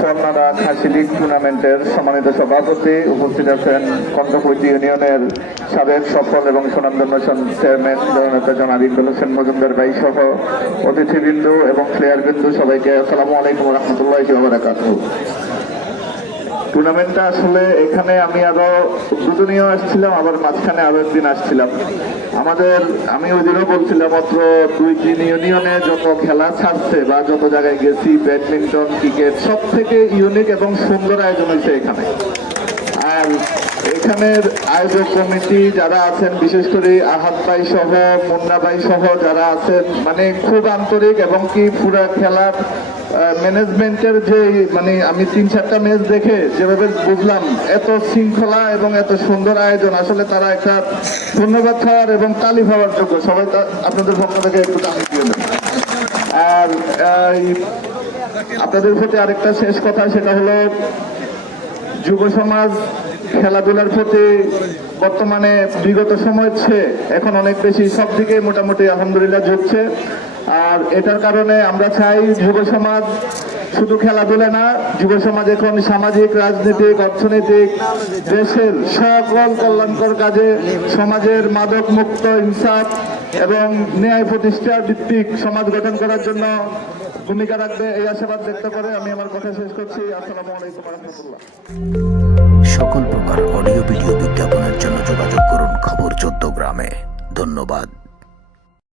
স্বর্ণারা খাসি লীগ টুর্নামেন্টের সম্মানিত সভাপতি উপস্থিত আছেন কন্টকৈতি ইউনিয়নের সাবেক সফল এবং সুনামধন্য চেয়ারম্যান জননেতা জনাব ইকবাল হোসেন মজুমদার ভাই সহ অতিথিবৃন্দ এবং প্লেয়ারবৃন্দ সবাইকে আসসালামু আলাইকুম ওয়া রাহমাতুল্লাহি ওয়া বারাকাতুহু। টুর্নামেন্টটা আসলে এখানে আমি আরো দুজনীয় আসছিলাম, আবার মাঝখানে আরো একদিন আসছিলাম। আমি ওই দিনও বলছিলাম মাত্র 2-3 ইউনিয়নে যত খেলা ছাড়ছে বা যত জায়গায় গেছি, ব্যাডমিন্টন, ক্রিকেট, সব থেকে ইউনিক এবং সুন্দর আয়োজন হয়েছে এখানে। আর এখানের আয়োজক কমিটি যারা আছেন, বিশেষ করে আহাদ ভাই সহ মুন্না ভাই সহ যারা আছেন, মানে খুব আন্তরিক এবং কি পুরা খেলার ম্যানেজমেন্টের যে আমি 3-4টা ম্যাচ দেখে যেভাবে বুঝলাম এত শৃঙ্খলা এবং এত সুন্দর আয়োজন, আসলে তারা একটা ধন্যবাদ খাওয়ার এবং তালি খাওয়ার যোগ্য। সবাই আপনাদের পক্ষ থেকে একটু তালি দিয়ে দেন। আর আপনাদের প্রতি আরেকটা শেষ কথা, সেটা হলো যুব সমাজ খেলাধুলার প্রতি বর্তমানে বিগত সময়ের চেয়ে এখন অনেক বেশি সব দিকে মোটামুটি আলহামদুলিল্লাহ ঝুঁকছে। আর এটার কারণে আমরা চাই যুব সমাজ শুধু খেলাধুলা না, যুব সমাজ এখন সামাজিক, রাজনৈতিক, অর্থনৈতিক, দেশের সকল কল্যাণকর কাজে সমাজের মাদক মুক্ত, ইনসাফ এবং ন্যায় প্রতিষ্ঠা ভিত্তিক সমাজ গঠন করার জন্য ভূমিকা রাখবে, এই আশাবাদ ব্যক্ত করে আমি আমার কথা শেষ করছি। আসসালামু আলাইকুম ওয়া রাহমাতুল্লাহ। সকল প্রকার অডিও ভিডিও বিজ্ঞাপনের জন্য যোগাযোগ করুন খবর 14 গ্রামে। ধন্যবাদ।